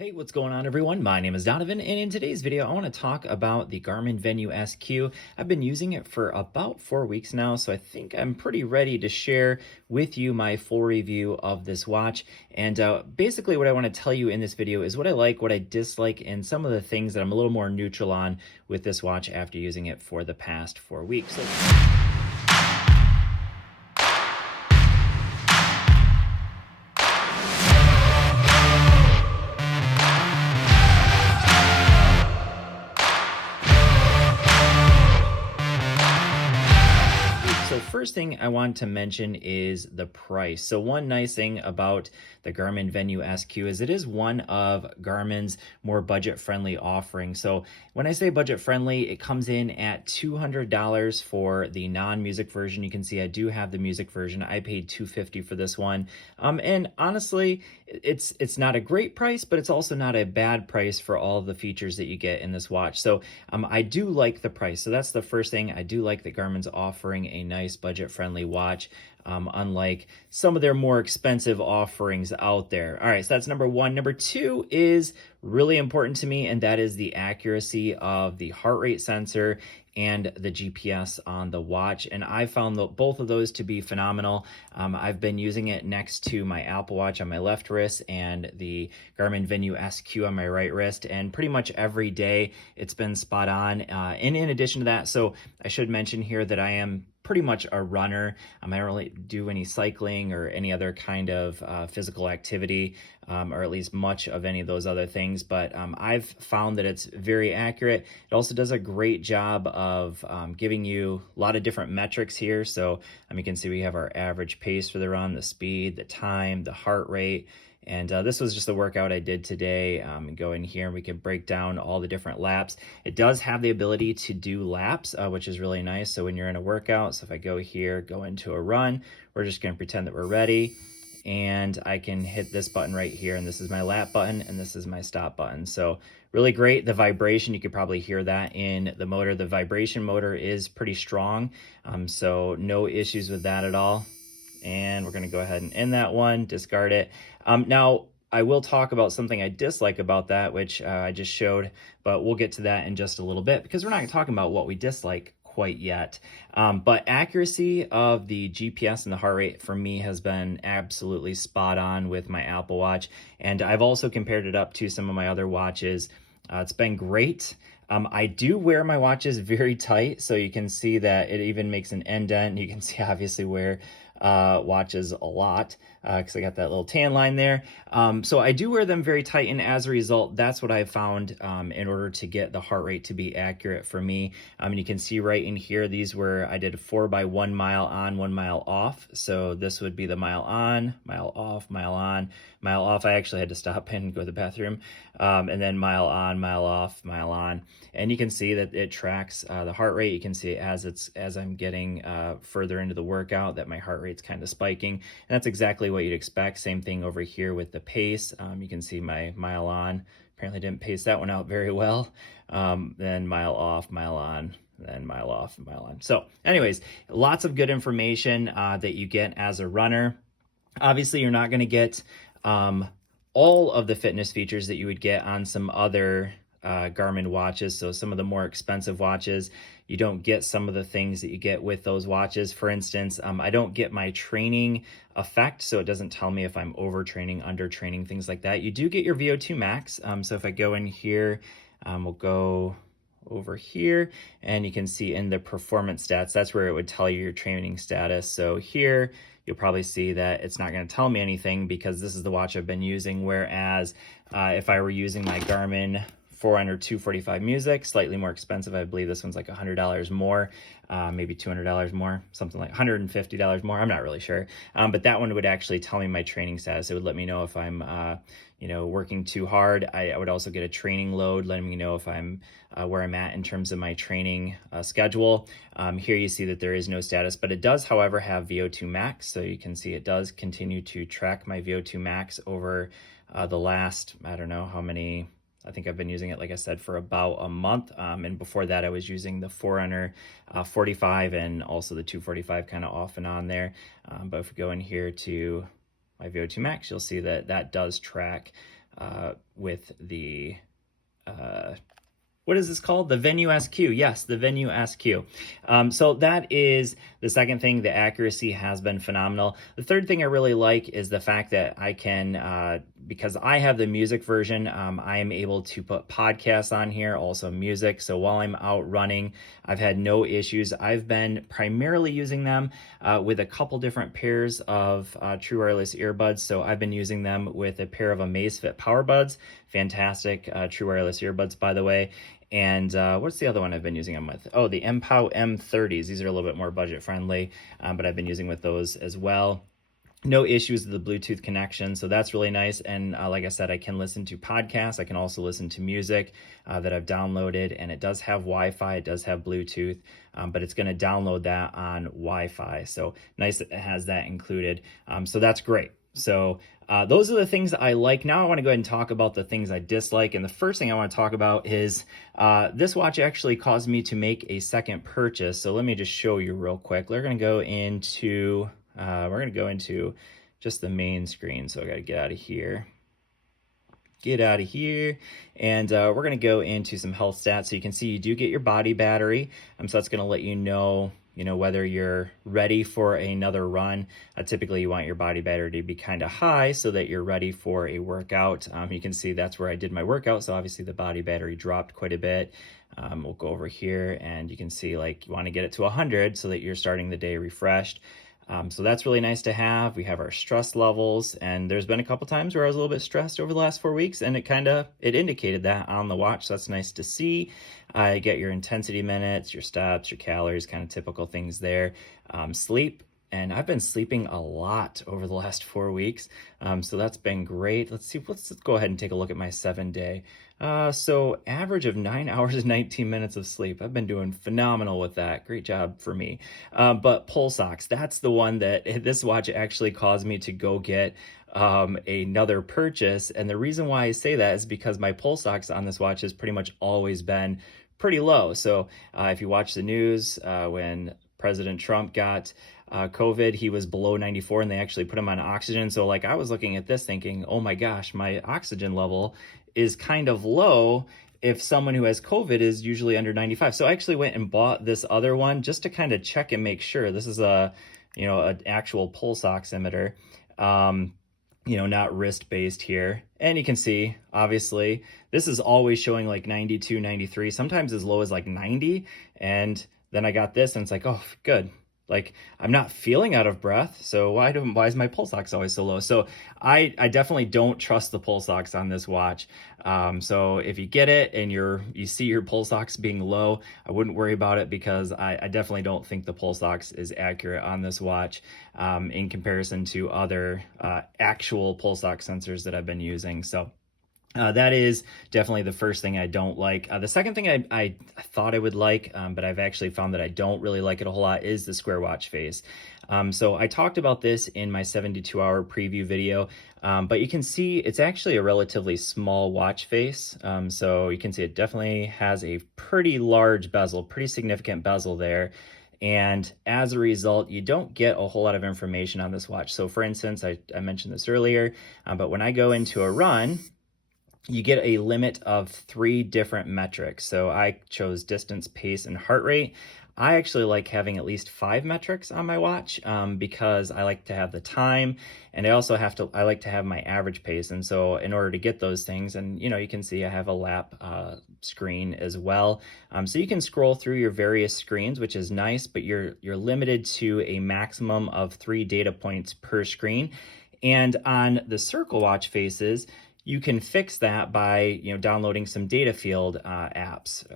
Hey, what's going on everyone? My name is Donovan, and in today's video I want to talk about the Garmin Venu SQ. I've been using it for about 4 weeks now, so I think I'm pretty ready to share with you my full review of this watch. And basically what I want to tell you in this video is what I like, what I dislike, and some of the things that I'm a little more neutral on with this watch after using it for the past 4 weeks. So first thing I want to mention is the price. So one nice thing about the Garmin Venu SQ is it is one of Garmin's more budget-friendly offerings. So when I say budget-friendly, it comes in at $200 for the non-music version. You can see I do have the music version. I paid $250 for this one. And honestly, it's not a great price, but it's also not a bad price for all of the features that you get in this watch. So I do like the price. So that's the first thing. I do like that Garmin's offering a nice budget-friendly watch, unlike some of their more expensive offerings out there. All right, so that's number one. Number two is really important to me, and that is the accuracy of the heart rate sensor and the GPS on the watch. And I found both of those to be phenomenal. I've been using it next to my Apple Watch on my left wrist and the Garmin Venu SQ on my right wrist, and pretty much every day it's been spot on. And in addition to that, so I should mention here that I am pretty much a runner. I don't really do any cycling or any other kind of physical activity, or at least much of any of those other things. But I've found that it's very accurate. It also does a great job of giving you a lot of different metrics here. So you can see we have our average pace for the run, the speed, the time, the heart rate. And this was just a workout I did today. Go in here and we can break down all the different laps. It does have the ability to do laps, which is really nice. So when you're in a workout, so if I go here, go into a run, we're just going to pretend that we're ready. And I can hit this button right here. And this is my lap button and this is my stop button. So really great. The vibration, you could probably hear that in the motor. The vibration motor is pretty strong. So no issues with that at all. And we're going to go ahead and end that one, discard it. Now, I will talk about something I dislike about that, which I just showed, but we'll get to that in just a little bit because we're not talking about what we dislike quite yet. But accuracy of the GPS and the heart rate for me has been absolutely spot on with my Apple Watch. And I've also compared it up to some of my other watches. It's been great. I do wear my watches very tight, so you can see that it even makes an indent. You can see obviously wear watches a lot because I got that little tan line there. So I do wear them very tight, and as a result, that's what I found in order to get the heart rate to be accurate for me. And you can see right in here, these were, I did 4 by 1 mile on, 1 mile off. So this would be the mile on, mile off, mile on, mile off. I actually had to stop and go to the bathroom. And then mile on, mile off, mile on. And you can see that it tracks the heart rate. You can see as I'm getting further into the workout that my heart rate's kind of spiking. And that's exactly what you'd expect. Same thing over here with the pace. You can see my mile on. Apparently didn't pace that one out very well. Then mile off, mile on, then mile off, mile on. So anyways, lots of good information that you get as a runner. Obviously, you're not going to get all of the fitness features that you would get on some other Garmin watches. So some of the more expensive watches, you don't get some of the things that you get with those watches. For instance, I don't get my training effect, so it doesn't tell me if I'm overtraining, undertraining, things like that. You do get your VO2 max. So if I go in here, we'll go over here and you can see in the performance stats, that's where it would tell you your training status. So here you'll probably see that it's not going to tell me anything because this is the watch I've been using. Whereas if I were using my Garmin Forerunner 245 Music, slightly more expensive. I believe this one's like $100 more, maybe $200 more, something like $150 more. I'm not really sure. But that one would actually tell me my training status. It would let me know if I'm, working too hard. I would also get a training load, letting me know if I'm where I'm at in terms of my training schedule. Here you see that there is no status, but it does, however, have VO2 max. So you can see it does continue to track my VO2 max over the last, I don't know how many. I think I've been using it, like I said, for about a month. And before that, I was using the Forerunner 45 and also the 245 kind of off and on there. But if we go in here to my VO2 max, you'll see that that does track with the what is this called? The Venu SQ. Yes, the Venu SQ. So that is the second thing. The accuracy has been phenomenal. The third thing I really like is the fact that I can, because I have the music version, I am able to put podcasts on here, also music. So while I'm out running, I've had no issues. I've been primarily using them with a couple different pairs of true wireless earbuds. So I've been using them with a pair of Amazfit Power Buds. Fantastic true wireless earbuds, by the way. And what's the other one I've been using them with? Oh, the MPOW M30s. These are a little bit more budget friendly, but I've been using with those as well. No issues with the Bluetooth connection, so that's really nice. And like I said, I can listen to podcasts. I can also listen to music that I've downloaded, and it does have Wi-Fi. It does have Bluetooth, but it's going to download that on Wi-Fi. So nice that it has that included. So that's great. So those are the things I like. Now I want to go ahead and talk about the things I dislike. And the first thing I want to talk about is this watch actually caused me to make a second purchase. So let me just show you real quick. We're going to go into just the main screen. So I got to get out of here. And we're going to go into some health stats. So you can see you do get your body battery. So that's going to let you know whether you're ready for another run. Typically you want your body battery to be kind of high so that you're ready for a workout. You can see that's where I did my workout. So obviously the body battery dropped quite a bit. We'll go over here and you can see like you want to get it to 100 so that you're starting the day refreshed. So that's really nice to have. We have our stress levels, and there's been a couple times where I was a little bit stressed over the last 4 weeks, and it indicated that on the watch. So that's nice to see. You get your intensity minutes, your steps, your calories, kind of typical things there. Sleep. And I've been sleeping a lot over the last 4 weeks. So that's been great. Let's go ahead and take a look at my 7-day. So average of 9 hours and 19 minutes of sleep. I've been doing phenomenal with that. Great job for me. But pulse ox, that's the one that this watch actually caused me to go get another purchase. And the reason why I say that is because my pulse ox on this watch has pretty much always been pretty low. So if you watch the news, when President Trump got COVID, he was below 94 and they actually put him on oxygen. So like I was looking at this thinking, oh my gosh, my oxygen level is kind of low if someone who has COVID is usually under 95. So I actually went and bought this other one just to kind of check and make sure. This is an actual pulse oximeter, not wrist-based here. And you can see, obviously, this is always showing like 92, 93, sometimes as low as like 90. And then I got this and it's like, oh, good. Like I'm not feeling out of breath. So why is my pulse ox always so low? So I definitely don't trust the pulse ox on this watch. So if you get it and you see your pulse ox being low, I wouldn't worry about it because I definitely don't think the pulse ox is accurate on this watch in comparison to other actual pulse ox sensors that I've been using. So that is definitely the first thing I don't like. The second thing I thought I would like, but I've actually found that I don't really like it a whole lot, is the square watch face. So I talked about this in my 72-hour preview video, but you can see it's actually a relatively small watch face. So you can see it definitely has a pretty large bezel, pretty significant bezel there. And as a result, you don't get a whole lot of information on this watch. So for instance, I mentioned this earlier, but when I go into a run, you get a limit of 3 different metrics. So I chose distance, pace, and heart rate. I actually like having at least 5 metrics on my watch because I like to have the time, and I like to have my average pace. And so in order to get those things, and you can see I have a lap screen as well. So you can scroll through your various screens, which is nice, but you're limited to a maximum of 3 data points per screen. And on the Circle Watch faces, you can fix that by downloading some data field apps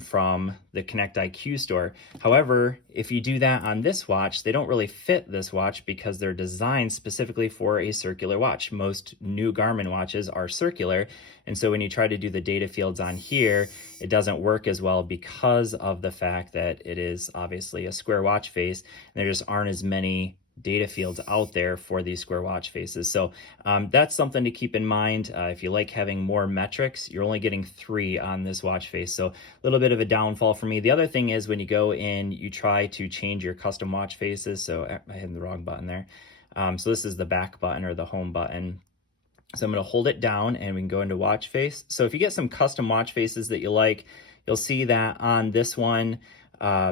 from the Connect IQ store. However, if you do that on this watch, they don't really fit this watch because they're designed specifically for a circular watch. Most new Garmin watches are circular, and so when you try to do the data fields on here, it doesn't work as well because of the fact that it is obviously a square watch face, and there just aren't as many data fields out there for these square watch faces. So that's something to keep in mind. If you like having more metrics, you're only getting 3 on this watch face. So a little bit of a downfall for me. The other thing is when you go in, you try to change your custom watch faces. So I hit the wrong button there. So this is the back button or the home button. So I'm going to hold it down and we can go into watch face. So if you get some custom watch faces that you like, you'll see that on this one,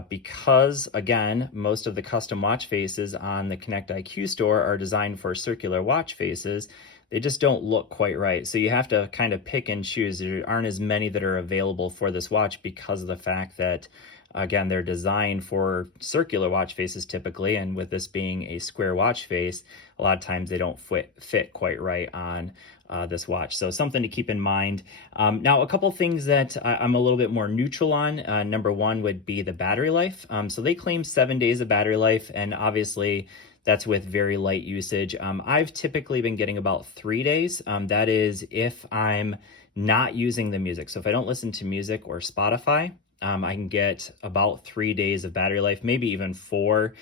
because again, most of the custom watch faces on the Connect IQ store are designed for circular watch faces. They just don't look quite right. So you have to kind of pick and choose. There aren't as many that are available for this watch because of the fact that, again, they're designed for circular watch faces typically, and with this being a square watch face, a lot of times they don't fit quite right on this watch. So something to keep in mind. Now, a couple things that I'm a little bit more neutral on. Number one would be the battery life. So they claim 7 days of battery life, and obviously that's with very light usage. I've typically been getting about 3 days. That is if I'm not using the music. So if I don't listen to music or Spotify, I can get about 3 days of battery life, maybe even 4.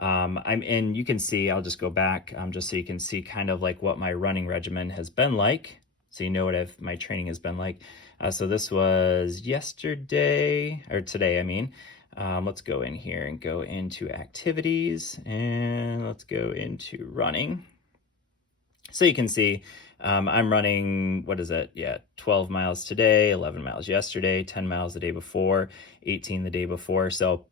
And you can see, I'll just go back just so you can see kind of like what my running regimen has been like. So you know what my training has been like. So this was yesterday, or today, I mean. Let's go in here and go into activities, and let's go into running. So you can see I'm running, what is it? Yeah, 12 miles today, 11 miles yesterday, 10 miles the day before, 18 the day before. So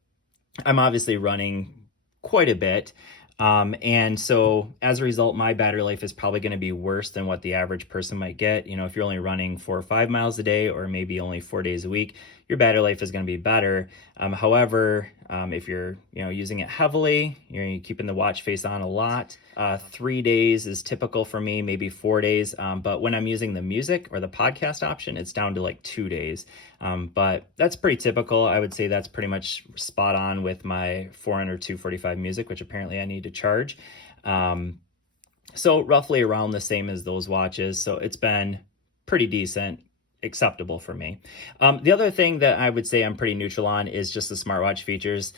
I'm obviously running quite a bit. And so as a result, my battery life is probably going to be worse than what the average person might get. You know, if you're only running 4 or 5 miles a day, or maybe only 4 days a week, your battery life is going to be better. However, if you're, using it heavily, you're keeping the watch face on a lot, 3 days is typical for me, maybe 4 days. But when I'm using the music or the podcast option, it's down to like 2 days. But that's pretty typical. I would say that's pretty much spot on with my 400 245 music, which apparently I need to charge. So roughly around the same as those watches. So it's been pretty decent, acceptable for me. The other thing that I would say I'm pretty neutral on is just the smartwatch features.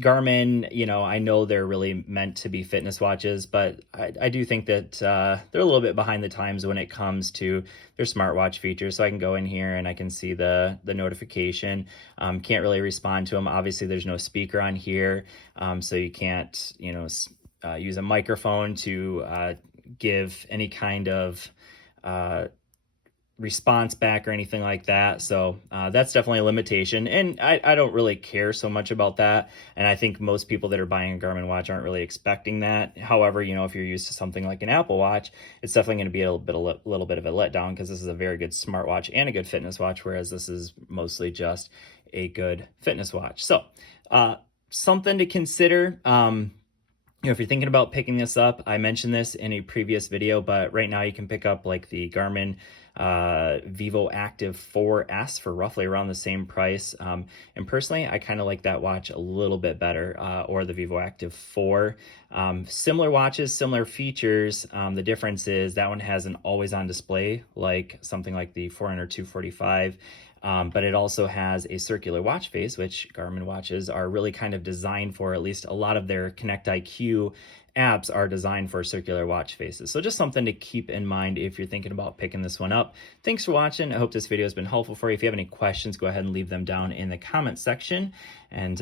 Garmin, I know they're really meant to be fitness watches, but I do think that they're a little bit behind the times when it comes to their smartwatch features. So I can go in here and I can see the notification. Can't really respond to them. Obviously, there's no speaker on here, so you can't, use a microphone to give any kind of response back or anything like that. So that's definitely a limitation, and I don't really care so much about that, and I think most people that are buying a Garmin watch aren't really expecting that. However, if you're used to something like an Apple Watch, it's definitely going to be a little bit of a letdown, because this is a very good smartwatch and a good fitness watch, whereas this is mostly just a good fitness watch. So something to consider. If you're thinking about picking this up, I mentioned this in a previous video, but right now you can pick up like the Garmin Vivo Active 4S for roughly around the same price. And personally, I kind of like that watch a little bit better, or the Vivo Active 4. Similar watches, similar features. The difference is that one has an always-on display, like something like the 400 245. But it also has a circular watch face, which Garmin watches are really kind of designed for. At least a lot of their Connect IQ apps are designed for circular watch faces. So just something to keep in mind if you're thinking about picking this one up. Thanks for watching. I hope this video has been helpful for you. If you have any questions, go ahead and leave them down in the comment section, and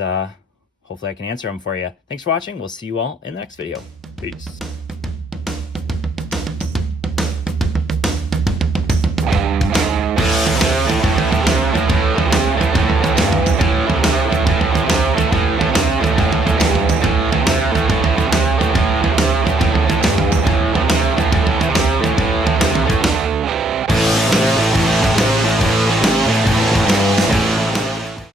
hopefully I can answer them for you. Thanks for watching. We'll see you all in the next video. Peace.